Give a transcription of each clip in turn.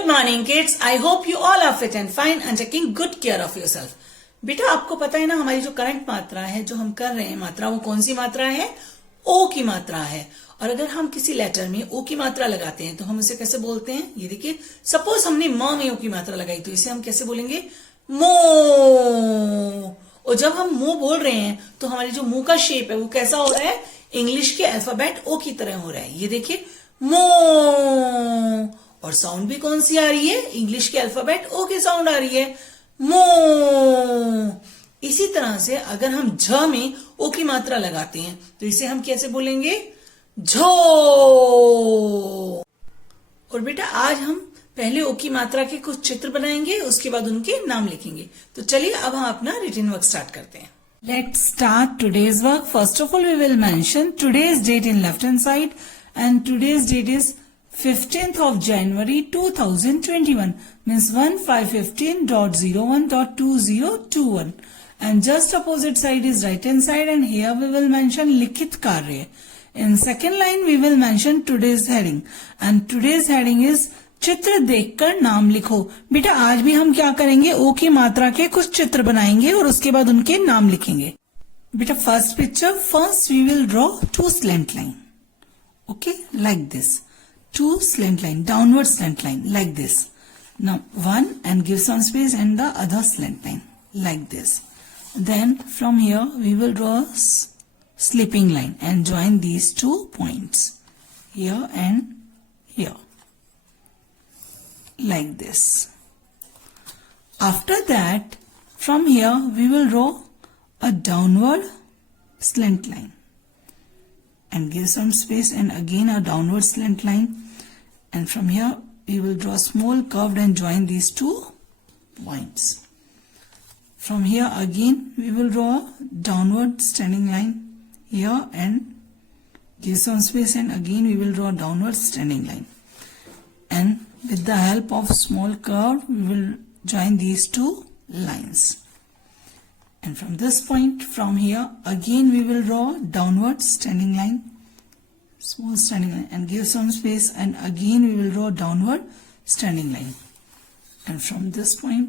Good morning kids. I hope you all are fit and fine and taking good care of yourself. बेटा आपको पता है ना हमारी जो करंट मात्रा है जो हम कर रहे हैं मात्रा वो कौन सी मात्रा है? ओ की मात्रा है। और अगर हम किसी लेटर में ओ की मात्रा लगाते हैं तो हम उसे कैसे बोलते हैं? ये देखिए, सपोज हमने म में ओ की मात्रा लगाई तो इसे हम कैसे बोलेंगे? मो। और जब हम मुंह बोल रहे हैं तो हमारी जो मुंह का शेप है वो कैसा हो रहा है? इंग्लिश के अल्फाबेट ओ की तरह हो रहा है। ये देखिए, मो। और साउंड भी कौन सी आ रही है? इंग्लिश के अल्फाबेट ओ की साउंड आ रही है, मो। इसी तरह से अगर हम झ में ओ की मात्रा लगाते हैं तो इसे हम कैसे बोलेंगे? झो। और बेटा आज हम पहले ओ की मात्रा के कुछ चित्र बनाएंगे, उसके बाद उनके नाम लिखेंगे। तो चलिए अब हम अपना रिटन वर्क स्टार्ट करते हैं। Let's start today's work. First of all, we will mention today's date in left hand side, and today's date is 15th of January 2021, means 1515.01.2021, and just opposite side is right hand side, and here we will mention लिखित कार्य. In second line we will mention today's heading, and today's heading is चित्र देखकर नाम लिखो। बेटा आज भी हम क्या करेंगे? ओ की मात्रा के कुछ चित्र बनाएंगे और उसके बाद उनके नाम लिखेंगे। बेटा first picture, first we will draw two slant line, okay, like this, two slant line, downward slant line, like this. Now one and give some space and the other slant line, like this. Then from here we will draw a slipping line and join these 2 points, here and here, like this. After that, from here we will draw a downward slant line and give some space and again a downward slant line, and from here we will draw small curved and join these 2 points. From here again we will draw a downward standing line here and give some space, and again we will draw a downward standing line, and with the help of small curve we will join these 2 lines. And from this point, from here again we will draw downward standing line, small standing line, and give some space, and again we will draw downward standing line. And from this point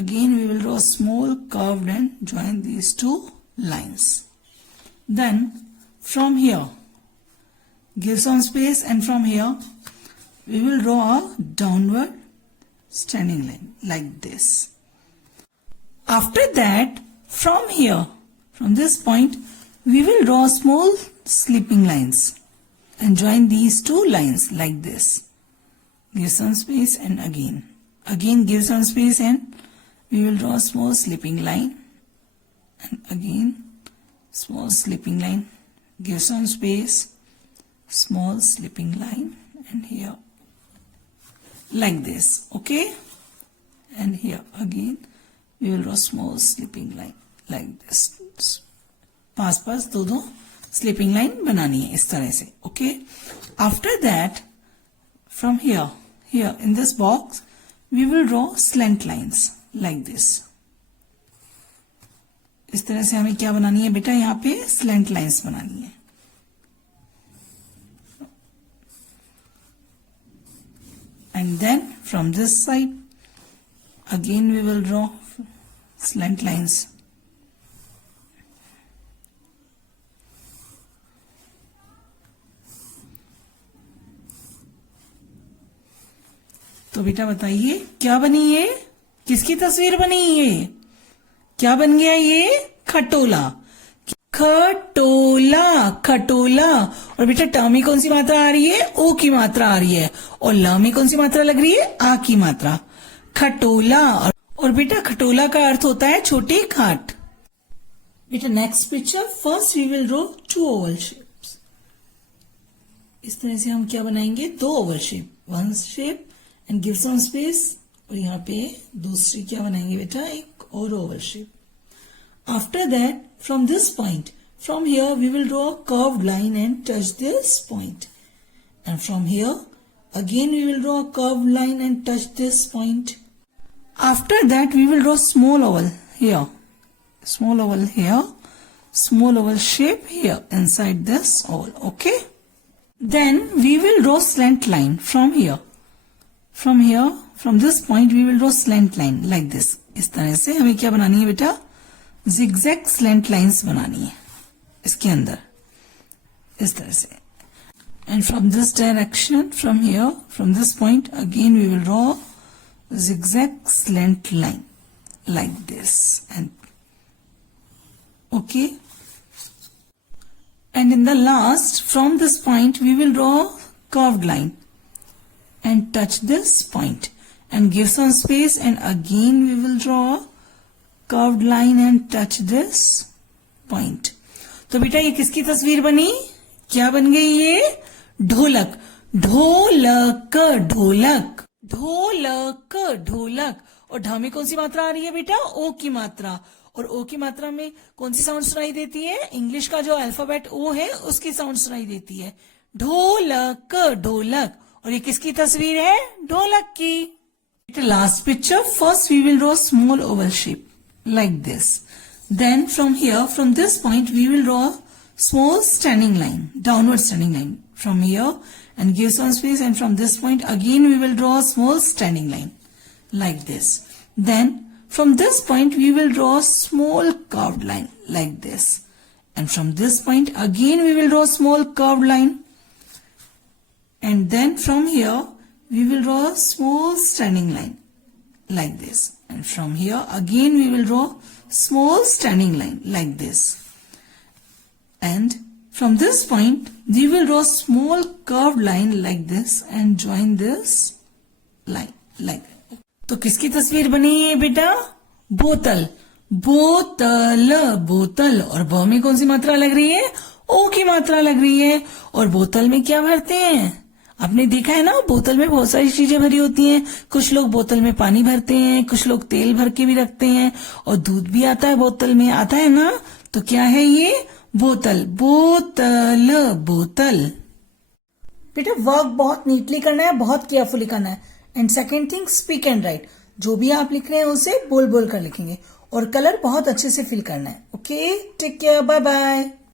again we will draw small curved and join these 2 lines. Then from here give some space, and from here we will draw a downward standing line like this. After that, from here, from this point, we will draw small slipping lines and join these 2 lines like this. Give some space and again give some space, and we will draw a small slipping line, and again small slipping line, give some space, small slipping line, and here like this, okay? And here again we will draw small slipping line like this. पास दो slipping line बनानी है इस तरह से, okay? After that, from here in this box we will draw slant lines like this. इस तरह से हमें क्या बनानी है बेटा? यहाँ पे स्लेंट लाइंस बनानी है. And then from this side again we will draw slant lines. तो बेटा बताइए क्या बनी ये? किसकी तस्वीर बनी ये? क्या बन गया ये? खटोला. खटोला, खटोला. और बेटा ट में कौन सी मात्रा आ रही है? ओ की मात्रा आ रही है. और ल में कौन सी मात्रा लग रही है? आ की मात्रा. खटोला. और बेटा खटोला का अर्थ होता है छोटी खाट. बेटा next picture, first we will draw 2 oval shapes. इस तरह से हम क्या बनाएंगे? 2 oval shape, 1 shape and give some space. और यहाँ पे दूसरी क्या बनाएंगे बेटा? एक और oval shape. After that, from this point, from here we will draw a curved line and touch this point. And from here, again we will draw a curved line and touch this point. After that, we will draw small oval here, small oval here, small oval shape here inside this oval, okay? Then we will draw slant line from here from here, from this point we will draw slant line like this. इस तरह से हमें क्या बनानी है बेटा, zigzag slant lines बनानी है इसके अंदर, इस तरह से. And from this direction, from here, from this point, again we will draw zigzag slant line like this. And okay. And in the last, from this point we will draw curved line and touch this point and give some space, and again we will draw curved line and touch this point. तो बेटा ये किसकी तस्वीर बनी, क्या बन गई ये, ढोलक. ढोलक ढोलक ढोलक ढोलक. और ढ में कौन सी मात्रा आ रही है बेटा, ओ की मात्रा. और ओ की मात्रा में कौन सी साउंड सुनाई देती है, इंग्लिश का जो अल्फाबेट ओ है उसकी साउंड सुनाई देती है. ढोलक ढोलक. और ये किसकी तस्वीर है, ढोलक की. Last picture, first we will draw small oval shape like this. Then from here, from this point we will draw small standing line, downward standing line from here and give some space, and from this point again we will draw a small standing line like this. Then from this point we will draw a small curved line like this, and from this point again we will draw a small curved line, and then from here we will draw a small standing line like this, and from here again we will draw small standing line like this, and from this point we will draw small curved line like this and join this line like that. तो किसकी तस्वीर बनी है बेटा, बोतल. बोतल बोतल. और ब में कौन सी मात्रा लग रही है, ओ की मात्रा लग रही है. और बोतल में क्या भरते हैं, आपने देखा है ना, बोतल में बहुत सारी चीजें भरी होती हैं. कुछ लोग बोतल में पानी भरते हैं, कुछ लोग तेल भर के भी रखते हैं, और दूध भी आता है बोतल में, आता है ना. तो क्या है ये, बोतल. बोतल बोतल. बेटा वर्क बहुत नीटली करना है, बहुत केयरफुली करना है. And second thing, speak and right. जो भी आप लिख रहे हैं उसे बोल बोल कर लिखेंगे, और कलर बहुत अच्छे से फिल करना है. Okay, take care, bye bye.